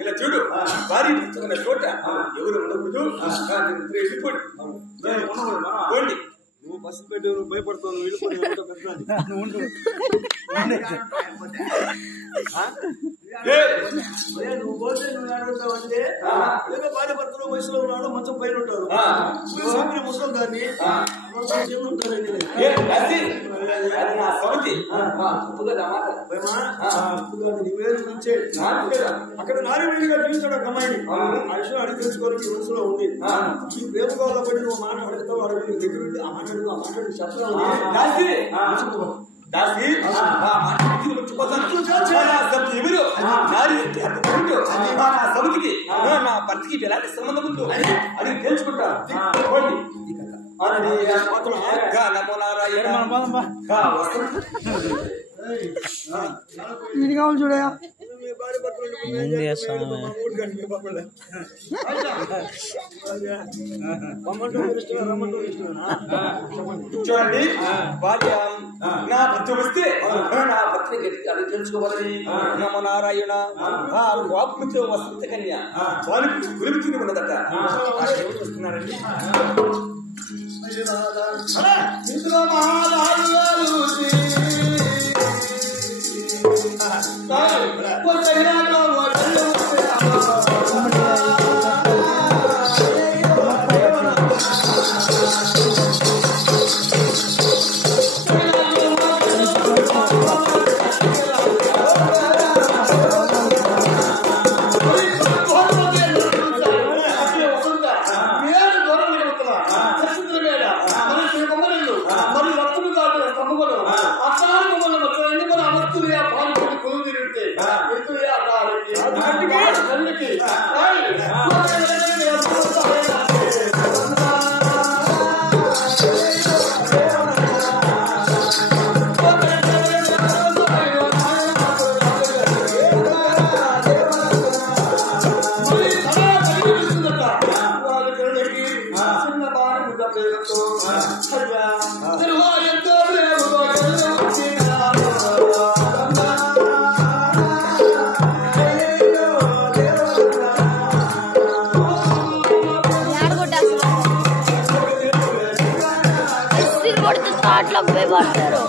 ఇలా చూడు భారీ పుస్తకం చోట ఎవరు ఉండకూడదు వెళ్ళిపోండి నువ్వు బస్సు పెట్టి భయపడతావు నువ్వు వెళ్ళిపోయి నువ్వు పోతే నువ్వు ఏడుంటావు అంటే భార్య భర్తలు వయసులో ఉన్నాడు మంచం పైన ఉంటారు ముసలి దాన్ని అక్కడ నారీగా చూస్తాడు ఒక అమ్మాయిని ఆ విషయం అడిగి తెలుసుకోవాలని మనసులో ఉంది ఈ ప్రేమ కావాలని నువ్వు మాట అడుగుతావు అడుగు దగ్గర ఆ మాట్లాడుతూ ఆ మాట్లాడి చెప్పడం దాసి సమితికి నా భర్తకి ఎలాంటి సంబంధం ఉందో అది తెలుసుకుంటా ఇది కావాలి చూడయా చూడండి భార్య నా భర్త వస్తే నా భర్తని అది తెలుసుకోవాలని నమో నారాయణ వాపుతో వసంత కన్య వాళ్ళకి గురించి ఉన్నదట వస్తున్నారండి అట్లా పోయి పడతారు.